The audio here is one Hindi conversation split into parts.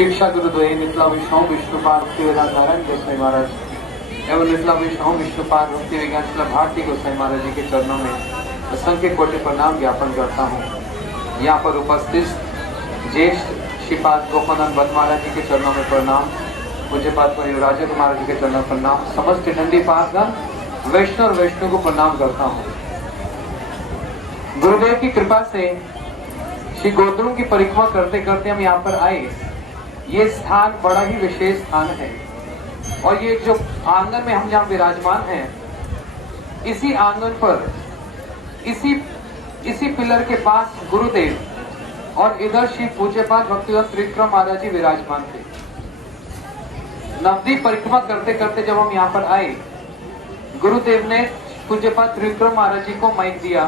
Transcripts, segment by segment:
शिक्षा गुरुद्वय निचला विष्णु विष्णुपाद भक्तिवेदांत नारायण गोसाई महाराज एवं निचला विष्णु विष्णुपाद भक्ति विज्ञान शिला भारती गोसाई महाराज जी के चरणों में असंख्य कोटि प्रणाम ज्ञापन करता हूँ। यहाँ पर उपस्थित ज्येष्ठ श्रीपाद गोपानंद भट्ट महाराज जी के चरणों में प्रणाम, पूज्यपाद राजा कुमार जी के चरणों में प्रणाम, समस्त दंडी पासगण वैष्णव और वैष्णव को प्रणाम करता हूँ। गुरुदेव की कृपा से श्री गोत्रों की परिक्रमा करते करते हम यहाँ पर आए। ये स्थान बड़ा ही विशेष स्थान है और ये जो आंगन में हम जहाँ विराजमान हैं, इसी आंगन पर इसी पिलर के पास गुरुदेव और इधर श्री पूज्यपाद भक्तिवेदांत त्रिविक्रम महाराज जी विराजमान थे। नवदीप परिक्रमा करते करते जब हम यहाँ पर आए, गुरुदेव ने पूज्यपाद त्रिविक्रम महाराज जी को माइक दिया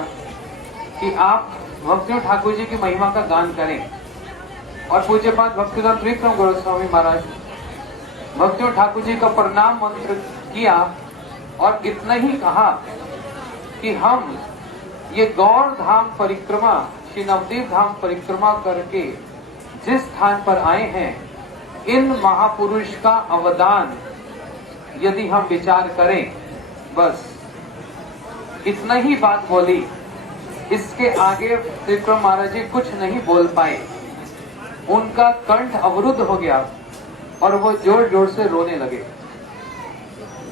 कि आप भक्तिवेदांत ठाकुर जी की महिमा का गान करें। और पूज्यपाद भक्तिवेदांत त्रिविक्रम गोस्वामी महाराज भक्तिवेदांत ठाकुर जी का प्रणाम मंत्र किया और इतना ही कहा कि हम ये गौर धाम परिक्रमा, श्री नवदीप धाम परिक्रमा करके जिस स्थान पर आए हैं, इन महापुरुष का अवदान यदि हम विचार करें, बस इतना ही बात बोली। इसके आगे त्रिविक्रम महाराज जी कुछ नहीं बोल पाए, उनका कंठ अवरुद्ध हो गया और वो जोर जोर से रोने लगे,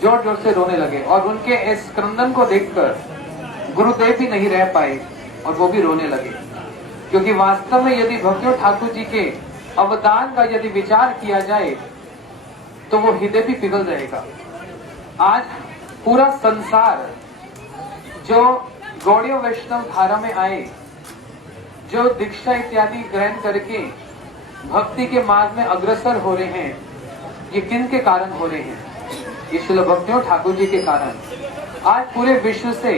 जोर जोर से रोने लगे। और उनके इस क्रंदन को देखकर गुरुदेव भी नहीं रह पाए और वो भी रोने लगे, क्योंकि वास्तव में यदि भक्तिवेदांत ठाकुर जी के अवदान का यदि विचार किया जाए तो वो हृदय भी पिघल जाएगा। आज पूरा संसार जो गौड़ीय वैष्णव धारा में आए, जो दीक्षा इत्यादि ग्रहण करके भक्ति के मार्ग में अग्रसर हो रहे हैं, ये किन के कारण हो रहे हैं? ये श्रील भक्तिवेदांत ठाकुर जी के कारण। आज पूरे विश्व से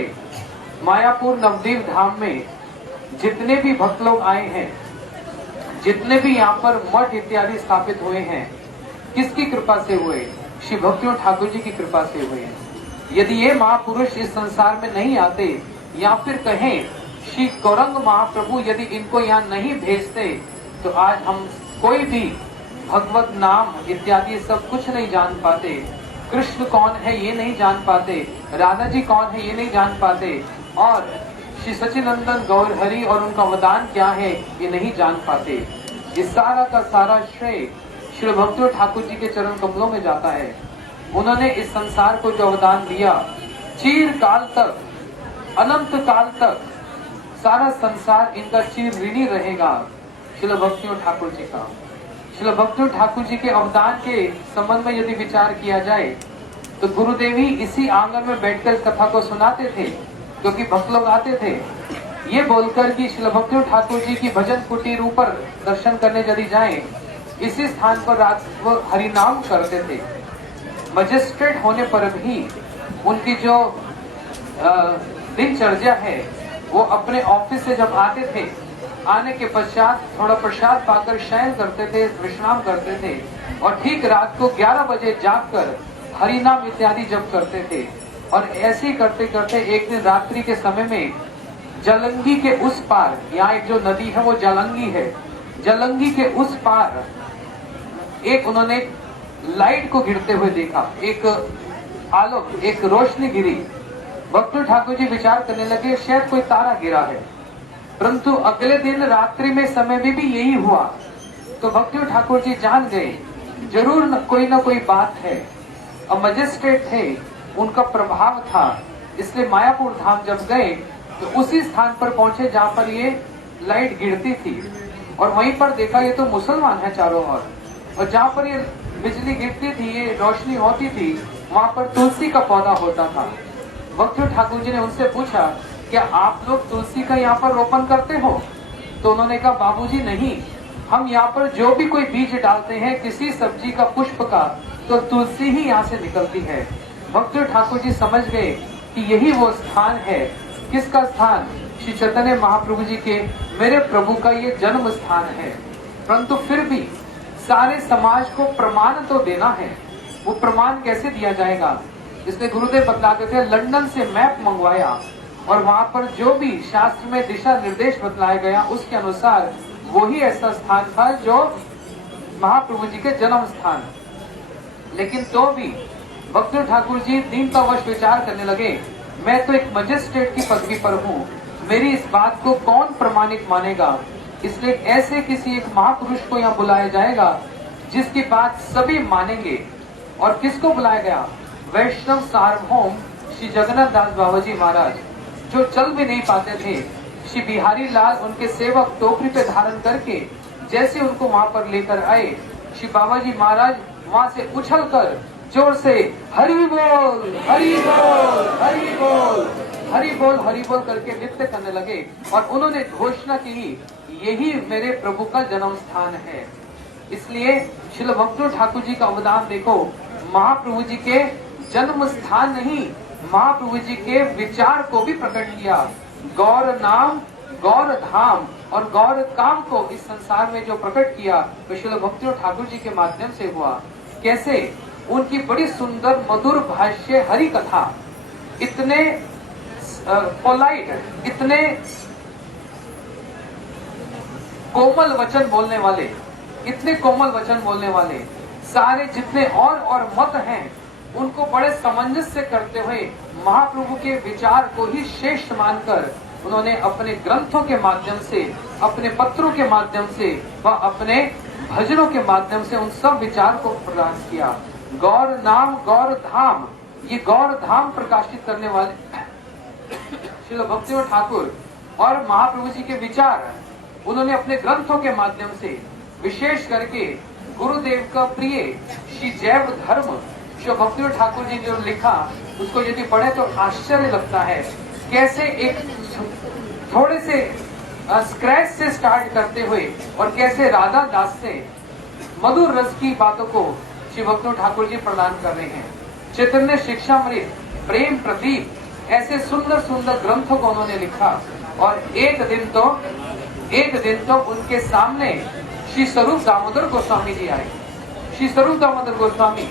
मायापुर नवदीप धाम में जितने भी भक्त लोग आए हैं, जितने भी यहाँ पर मठ इत्यादि स्थापित हुए हैं, किसकी कृपा से हुए? श्री भक्तिवेदांत ठाकुर जी की कृपा से हुए। यदि ये महापुरुष इस संसार में नहीं आते, या फिर कहें श्री गौरंग महाप्रभु यदि इनको यहाँ नहीं भेजते, तो आज हम कोई भी भगवत नाम इत्यादि सब कुछ नहीं जान पाते। कृष्ण कौन है ये नहीं जान पाते, राधा जी कौन है ये नहीं जान पाते, और श्री सच्चिदानंद गौर हरि और उनका अवदान क्या है ये नहीं जान पाते। इस सारा का सारा श्रेय श्री भक्तिवेदांत ठाकुर जी के चरण कमलों में जाता है। उन्होंने इस संसार को जो अवदान दिया, चिर काल तक, अनंत काल तक सारा संसार इनका चिर ऋणी रहेगा श्रील भक्तिवेदांत ठाकुर जी का। श्रील भक्तिवेदांत ठाकुर जी के अवदान के संबंध में यदि विचार किया जाए तो गुरुदेव ही इसी आंगन में बैठकर कथा को सुनाते थे, क्योंकि भक्त लोग आते थे ये बोलकर कि श्रील भक्तिवेदांत ठाकुर जी की भजन कुटीर ऊपर दर्शन करने यदि जाएं, इसी स्थान पर रात वो हरिनाम करते थे। मजिस्ट्रेट होने पर भी उनकी जो दिनचर्या है, वो अपने ऑफिस से जब आते थे, आने के पश्चात थोड़ा प्रसाद पाकर शयन करते थे, विश्राम करते थे और ठीक रात को 11 बजे जागकर हरिनाम इत्यादि जप करते थे। और ऐसे ही करते करते एक दिन रात्रि के समय में जलंगी के उस पार, यहाँ एक जो नदी है वो जलंगी है, जलंगी के उस पार एक उन्होंने लाइट को गिरते हुए देखा, एक आलोक, एक रोशनी गिरी। भक्तिवेदांत ठाकुर जी विचार करने लगे शायद कोई तारा गिरा है, परंतु अगले दिन रात्रि में समय में भी यही हुआ। तो भक्तिवेदांत ठाकुर जी जान गए जरूर न कोई बात है। अब मजिस्ट्रेट थे, उनका प्रभाव था, इसलिए मायापुर धाम जब गए तो उसी स्थान पर पहुंचे जहाँ पर ये लाइट गिरती थी और वहीं पर देखा ये तो मुसलमान है चारों ओर, और जहाँ पर ये बिजली गिरती थी, ये रोशनी होती थी, वहाँ पर तुलसी का पौधा होता था। भक्तिवेदांत ठाकुर जी ने उनसे पूछा क्या आप लोग तुलसी का यहाँ पर रोपण करते हो? तो उन्होंने कहा बाबूजी नहीं, हम यहाँ पर जो भी कोई बीज डालते हैं किसी सब्जी का, पुष्प का, तो तुलसी ही यहाँ से निकलती है। भक्तिवेदांत ठाकुर जी समझ गए कि यही वो स्थान है। किसका स्थान? श्री चैतन्य महाप्रभु जी के, मेरे प्रभु का ये जन्म स्थान है। परंतु फिर भी सारे समाज को प्रमाण तो देना है। वो प्रमाण कैसे दिया जाएगा? इसलिए गुरुदेव बतलाते थे, लंदन से मैप मंगवाया और वहाँ पर जो भी शास्त्र में दिशा निर्देश बतलाया गया उसके अनुसार वही ऐसा स्थान था जो महाप्रभु जी के जन्म स्थान। लेकिन तो भी भक्ति ठाकुर जी दीनतावश विचार करने लगे, मैं तो एक मजिस्ट्रेट की पदवी पर हूँ, मेरी इस बात को कौन प्रमाणिक मानेगा। इसलिए ऐसे किसी एक महापुरुष को यहाँ बुलाया जाएगा जिसकी बात सभी मानेंगे। और किसको बुलाया गया? वैष्णव सार्वभौम श्री जगन्नाथ दास बाबा जी महाराज, जो चल भी नहीं पाते थे। श्री बिहारी लाल उनके सेवक टोकरी पे धारण करके जैसे उनको वहां पर लेकर आए, श्री बाबा जी महाराज वहां से उछलकर जोर से हरि बोल हरि बोल हरि बोल हरि बोल हरि बोल करके नृत्य करने लगे। और उन्होंने घोषणा की, यही मेरे प्रभु का जन्म स्थान है। इसलिए श्रील भक्ति ठाकुर जी का अवदान देखो, महाप्रभु जी के जन्म स्थान नहीं, महाप्रभु जी के विचार को भी प्रकट किया। गौर नाम, गौर धाम और गौर काम को इस संसार में जो प्रकट किया वो श्रील भक्ति ठाकुर जी के माध्यम से हुआ। कैसे? उनकी बड़ी सुंदर मधुर भाष्य हरि कथा, इतने पोलाइट, इतने कोमल वचन बोलने वाले, इतने कोमल वचन बोलने वाले, सारे जितने और मत हैं उनको बड़े सामंजस्य करते हुए महाप्रभु के विचार को ही श्रेष्ठ मानकर उन्होंने अपने ग्रंथों के माध्यम से, अपने पत्रों के माध्यम से व अपने भजनों के माध्यम से उन सब विचार को प्रदान किया। गौर नाम, गौर धाम, ये गौर धाम प्रकाशित करने वाले श्री भक्ति ठाकुर और महाप्रभु जी के विचार उन्होंने अपने ग्रंथों के माध्यम से, विशेष करके गुरुदेव का प्रिय श्री जैव धर्म श्री भक्ति ठाकुर जी जो लिखा, उसको यदि पढ़े तो आश्चर्य लगता है। कैसे एक थोड़े से स्क्रैच से स्टार्ट करते हुए और कैसे राधा दास से मधुर रस की बातों को श्री भक्ति ठाकुर जी प्रदान कर रहे हैं। चैतन्य शिक्षामृत, प्रेम प्रदीप, ऐसे सुंदर सुंदर ग्रंथों को उन्होंने लिखा। और एक दिन तो उनके सामने श्री स्वरूप दामोदर गोस्वामी जी आए। श्री स्वरूप दामोदर गोस्वामी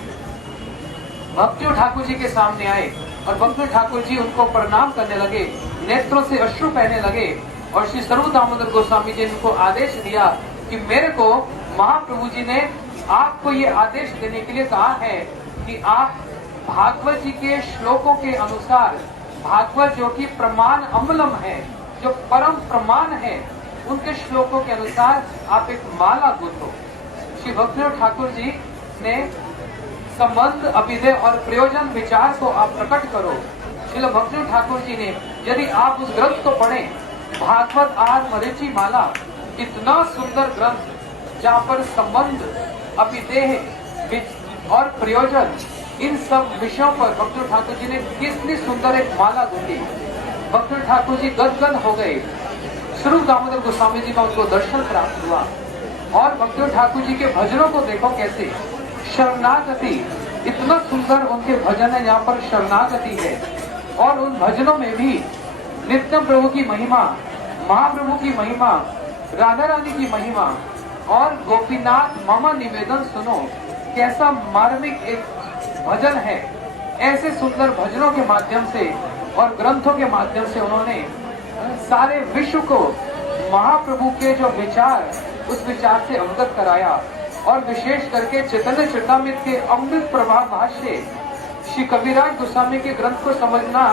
भक्ति ठाकुर जी के सामने आए और भक्ति ठाकुर जी उनको प्रणाम करने लगे, नेत्रों से अश्रु बहने लगे। और श्री स्वरूप दामोदर गोस्वामी जी ने उनको आदेश दिया कि मेरे को महाप्रभु जी ने आपको ये आदेश देने के लिए कहा है कि आप भागवत जी के श्लोकों के अनुसार, भागवत जो कि प्रमाण अमलम है, जो परम प्रमाण है, उनके श्लोकों के अनुसार आप एक माला गुथो। श्री भक्ति ठाकुर जी ने संबंध, अभिधेय और प्रयोजन विचार को आप प्रकट करो। श्री भक्ति ठाकुर जी ने, यदि आप उस ग्रंथ को पढ़ें, भागवत आर मरीचि माला, इतना सुंदर ग्रंथ जहाँ पर संबंध, अभिधेय और प्रयोजन, इन सब विषयों पर भक्ति ठाकुर जी ने कितनी सुंदर एक माला गुथी। भक्ति ठाकुर जी गदगद हो गए। स्वरूप दामोदर गोस्वामी जी का उनको दर्शन प्राप्त हुआ। और भक्ति ठाकुर जी के भजनों को देखो कैसे शरणागति, इतना सुंदर उनके भजन है, यहाँ पर शरणागति है। और उन भजनों में भी नित्य प्रभु की महिमा, महाप्रभु की महिमा, राधा रानी की महिमा और गोपीनाथ मामा निवेदन सुनो, कैसा मार्मिक एक भजन है। ऐसे सुंदर भजनों के माध्यम से और ग्रंथों के माध्यम से उन्होंने सारे विश्व को महाप्रभु के जो विचार, उस विचार से अवगत कराया। और विशेष करके चैतन्य चरितामृत के अमृत प्रभाव भाष्य, श्री कविराज गोस्वामी के ग्रंथ को समझना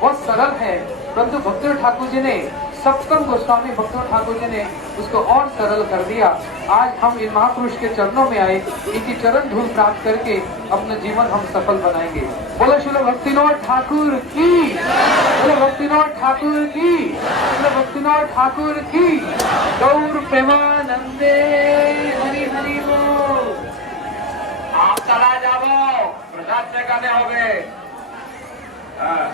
बहुत सरल है, परंतु भक्ति ठाकुर जी ने, सप्तम गोस्वामी भक्ति ठाकुर जी ने उसको और सरल कर दिया। आज हम इन महापुरुष के चरणों में आए, इनकी चरण धूल प्राप्त करके अपना जीवन हम सफल बनाएंगे। बोलो श्री भक्तिनाथ ठाकुर की, बोलो भक्तिनाथ ठाकुर की, बोलो भक्तिनाथ ठाकुर की। गौर प्रेमानंदे हरि हरि बोल। आप चला जाओ, प्रसाद से करने हो गए।